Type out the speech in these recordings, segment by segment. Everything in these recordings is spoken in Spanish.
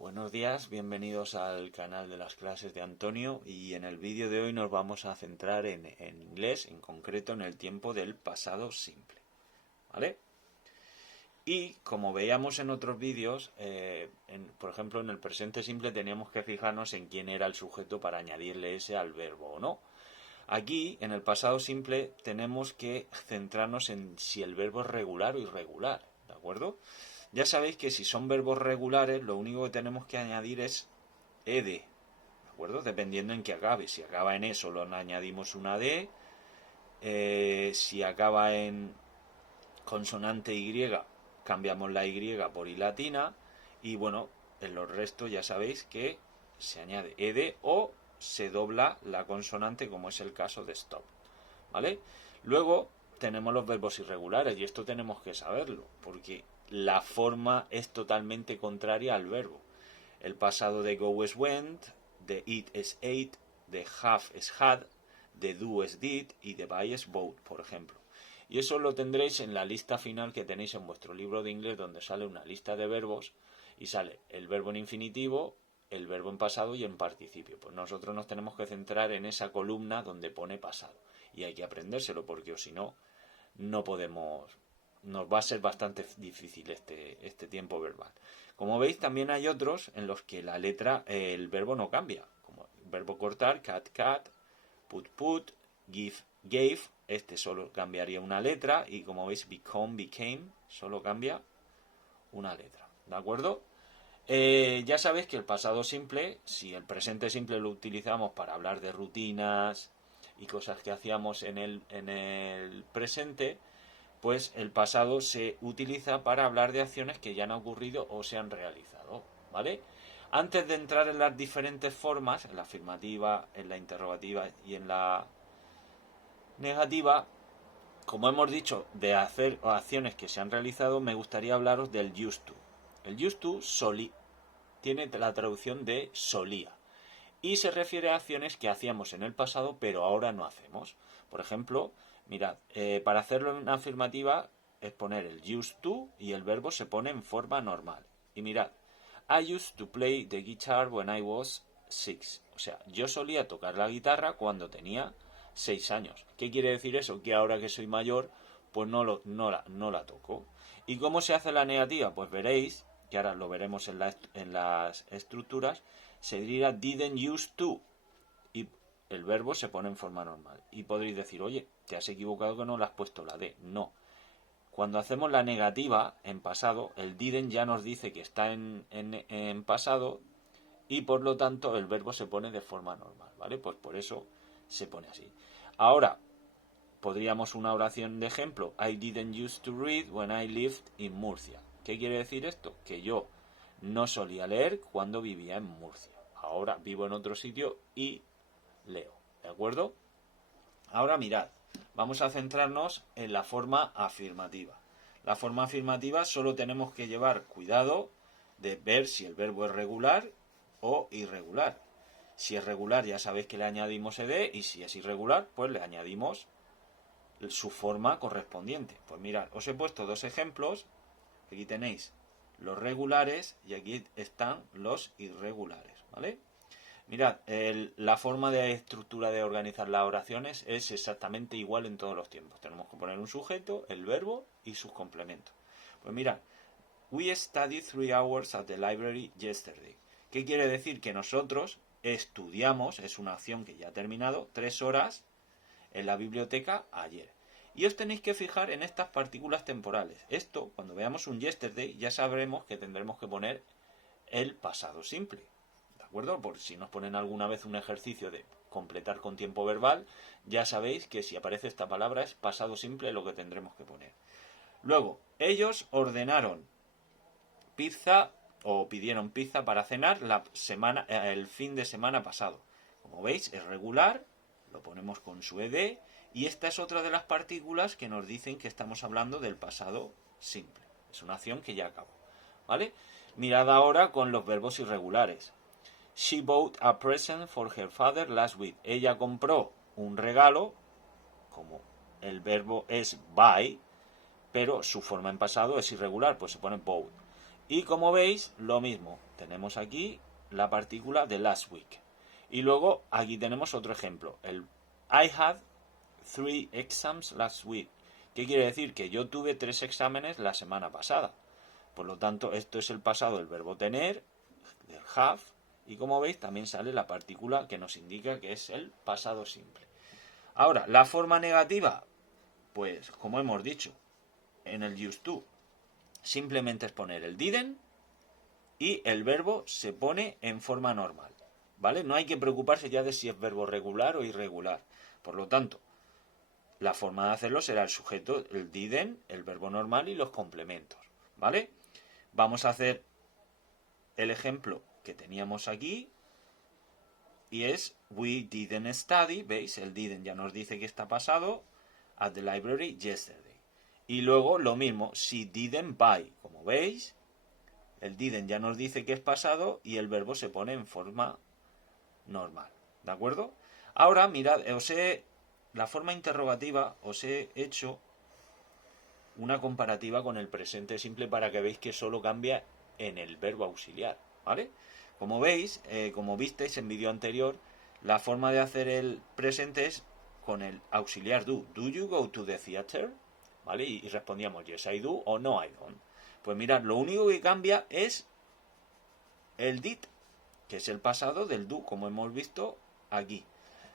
Buenos días, bienvenidos al canal de las clases de Antonio y en el vídeo de hoy nos vamos a centrar en inglés, en concreto en el tiempo del pasado simple, ¿vale? Y como veíamos en otros vídeos, por ejemplo en el presente simple teníamos que fijarnos en quién era el sujeto para añadirle ese al verbo o no. Aquí, en el pasado simple, tenemos que centrarnos en si el verbo es regular o irregular, ¿de acuerdo? Ya sabéis que si son verbos regulares, lo único que tenemos que añadir es ed, ¿de acuerdo? Dependiendo en qué acabe. Si acaba en e, solo añadimos una d. Si acaba en consonante y, cambiamos la y por i latina. Y bueno, en los restos ya sabéis que se añade ed o se dobla la consonante, como es el caso de stop, ¿vale? Luego tenemos los verbos irregulares y esto tenemos que saberlo, porque la forma es totalmente contraria al verbo. El pasado de go es went, de eat es ate, de have es had, de do es did y de buy es bought, por ejemplo. Y eso lo tendréis en la lista final que tenéis en vuestro libro de inglés, donde sale una lista de verbos y sale el verbo en infinitivo, el verbo en pasado y en participio. Pues nosotros nos tenemos que centrar en esa columna donde pone pasado. Y hay que aprendérselo porque o si no, no podemos, nos va a ser bastante difícil este tiempo verbal. Como veis, también hay otros en los que la letra, el verbo no cambia, como el verbo cortar, cat, cat, put, give, gave, este solo cambiaría una letra, y como veis, become, became, solo cambia una letra, ¿de acuerdo? Ya sabéis que el pasado simple, si el presente simple lo utilizamos para hablar de rutinas y cosas que hacíamos en el presente, pues el pasado se utiliza para hablar de acciones que ya han ocurrido o se han realizado, ¿vale? Antes de entrar en las diferentes formas, en la afirmativa, en la interrogativa y en la negativa, como hemos dicho, de hacer acciones que se han realizado, me gustaría hablaros del used to. El used to tiene la traducción de solía y se refiere a acciones que hacíamos en el pasado pero ahora no hacemos. Por ejemplo, mirad, para hacerlo en afirmativa es poner el used to y el verbo se pone en forma normal. Y mirad, I used to play the guitar when I was 6. O sea, yo solía tocar la guitarra cuando tenía 6 años. ¿Qué quiere decir eso? Que ahora que soy mayor, pues no la toco. ¿Y cómo se hace la negativa? Pues veréis, que ahora lo veremos en las estructuras, se diría didn't used to y el verbo se pone en forma normal. Y podréis decir, oye, te has equivocado que no le has puesto la D. No. Cuando hacemos la negativa en pasado, el didn't ya nos dice que está en pasado y por lo tanto el verbo se pone de forma normal, ¿vale? Pues por eso se pone así. Ahora, podríamos una oración de ejemplo. I didn't used to read when I lived in Murcia. ¿Qué quiere decir esto? Que yo no solía leer cuando vivía en Murcia. Ahora vivo en otro sitio y leo, ¿de acuerdo? Ahora mirad, vamos a centrarnos en la forma afirmativa. La forma afirmativa solo tenemos que llevar cuidado de ver si el verbo es regular o irregular. Si es regular ya sabéis que le añadimos ed y si es irregular pues le añadimos su forma correspondiente. Pues mirad, os he puesto dos ejemplos. Aquí tenéis los regulares y aquí están los irregulares, ¿vale? Mirad, la forma de estructura de organizar las oraciones es exactamente igual en todos los tiempos. Tenemos que poner un sujeto, el verbo y sus complementos. Pues mirad, we studied 3 hours at the library yesterday. ¿Qué quiere decir? Que nosotros estudiamos, es una acción que ya ha terminado, 3 horas en la biblioteca ayer. Y os tenéis que fijar en estas partículas temporales. Esto, cuando veamos un yesterday, ya sabremos que tendremos que poner el pasado simple. ¿De acuerdo? Por si nos ponen alguna vez un ejercicio de completar con tiempo verbal, ya sabéis que si aparece esta palabra es pasado simple lo que tendremos que poner. Luego, ellos ordenaron pizza o pidieron pizza para cenar el fin de semana pasado. Como veis, es regular, lo ponemos con su ed y esta es otra de las partículas que nos dicen que estamos hablando del pasado simple. Es una acción que ya acabó, ¿vale? Mirad ahora con los verbos irregulares. She bought a present for her father last week. Ella compró un regalo, como el verbo es buy, pero su forma en pasado es irregular, pues se pone bought. Y como veis, lo mismo. Tenemos aquí la partícula de last week. Y luego aquí tenemos otro ejemplo. El I had 3 exams last week. ¿Qué quiere decir? Que yo tuve 3 exámenes la semana pasada. Por lo tanto, esto es el pasado del verbo tener, del have. Y como veis, también sale la partícula que nos indica que es el pasado simple. Ahora, la forma negativa, pues como hemos dicho, en el used to, simplemente es poner el didn't y el verbo se pone en forma normal, ¿vale? No hay que preocuparse ya de si es verbo regular o irregular. Por lo tanto, la forma de hacerlo será el sujeto, el didn't, el verbo normal y los complementos, ¿vale? Vamos a hacer el ejemplo que teníamos aquí y es we didn't study, ¿veis? El didn't ya nos dice que está pasado, at the library yesterday. Y luego lo mismo, she didn't buy, como veis, el didn't ya nos dice que es pasado y el verbo se pone en forma normal, ¿de acuerdo? Ahora, mirad, la forma interrogativa os he hecho una comparativa con el presente simple para que veáis que solo cambia en el verbo auxiliar, ¿vale? Como veis, como visteis en vídeo anterior, la forma de hacer el presente es con el auxiliar do. Do you go to the theater? ¿Vale? Y respondíamos yes I do o no I don't. Pues mirad, lo único que cambia es el did, que es el pasado del do, como hemos visto aquí.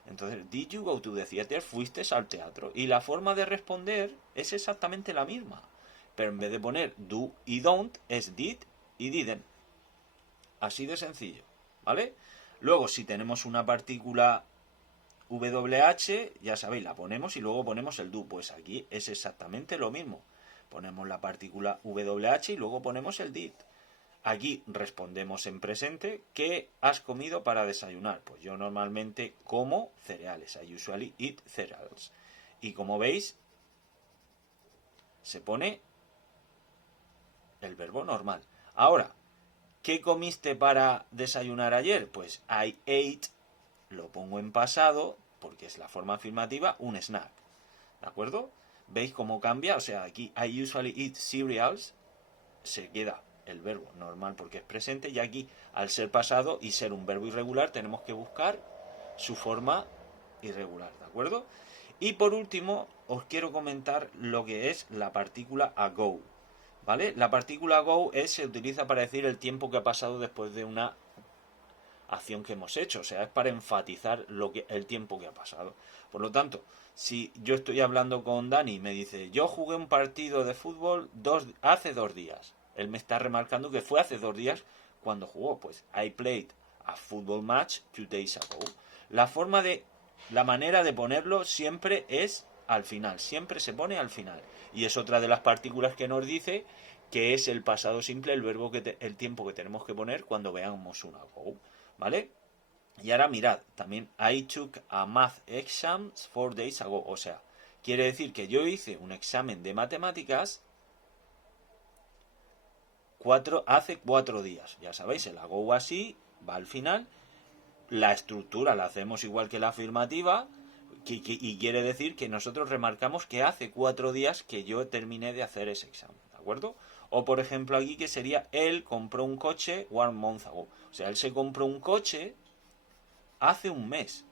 Entonces, did you go to the theater? Fuiste al teatro. Y la forma de responder es exactamente la misma. Pero en vez de poner do y don't, es did y didn't. Así de sencillo, ¿vale? Luego, si tenemos una partícula WH, ya sabéis, la ponemos y luego ponemos el do. Pues aquí es exactamente lo mismo. Ponemos la partícula WH y luego ponemos el did. Aquí respondemos en presente. ¿Qué has comido para desayunar? Pues yo normalmente como cereales. I usually eat cereals. Y como veis, se pone el verbo normal. Ahora, ¿qué comiste para desayunar ayer? Pues I ate, lo pongo en pasado, porque es la forma afirmativa, un snack. ¿De acuerdo? ¿Veis cómo cambia? O sea, aquí I usually eat cereals, se queda el verbo normal porque es presente, y aquí, al ser pasado y ser un verbo irregular, tenemos que buscar su forma irregular, ¿de acuerdo? Y por último, os quiero comentar lo que es la partícula ago, ¿vale? La partícula ago se utiliza para decir el tiempo que ha pasado después de una acción que hemos hecho, o sea, es para enfatizar el tiempo que ha pasado. Por lo tanto, si yo estoy hablando con Dani y me dice, yo jugué un partido de fútbol hace 2 días, él me está remarcando que fue hace 2 días cuando jugó. Pues I played a football match 2 days ago. La manera de ponerlo siempre es al final, siempre se pone al final. Y es otra de las partículas que nos dice que es el pasado simple, el verbo el tiempo que tenemos que poner cuando veamos un ago, ¿vale? Y ahora mirad, también I took a math exam 4 days ago, o sea, quiere decir que yo hice un examen de matemáticas hace 4 días. Ya sabéis, el ago así va al final. La estructura la hacemos igual que la afirmativa y quiere decir que nosotros remarcamos que hace 4 días que yo terminé de hacer ese examen, ¿de acuerdo? O por ejemplo aquí que sería él compró un coche 1 month ago. O sea, él se compró un coche hace un mes,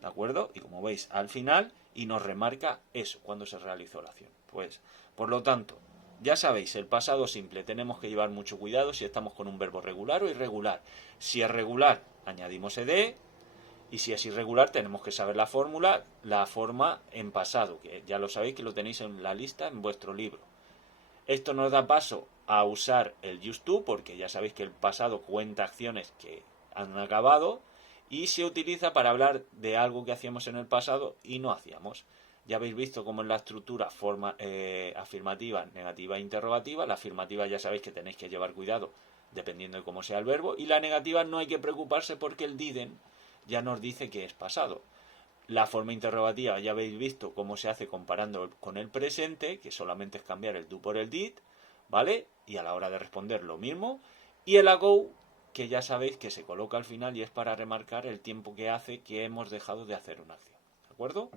¿de acuerdo? Y como veis, al final, y nos remarca eso, cuando se realizó la acción. Pues, por lo tanto, ya sabéis, el pasado simple tenemos que llevar mucho cuidado si estamos con un verbo regular o irregular. Si es regular, añadimos ed, y si es irregular, tenemos que saber la fórmula, la forma en pasado, que ya lo sabéis que lo tenéis en la lista en vuestro libro. Esto nos da paso a usar el used to, porque ya sabéis que el pasado cuenta acciones que han acabado, y se utiliza para hablar de algo que hacíamos en el pasado y no hacíamos. Ya habéis visto cómo en la estructura afirmativa, negativa e interrogativa. La afirmativa ya sabéis que tenéis que llevar cuidado dependiendo de cómo sea el verbo, y la negativa no hay que preocuparse porque el didn't ya nos dice que es pasado. La forma interrogativa ya habéis visto cómo se hace comparando con el presente, que solamente es cambiar el do por el did, ¿vale? Y a la hora de responder lo mismo. Y el ago, que ya sabéis que se coloca al final y es para remarcar el tiempo que hace que hemos dejado de hacer una acción, ¿de acuerdo?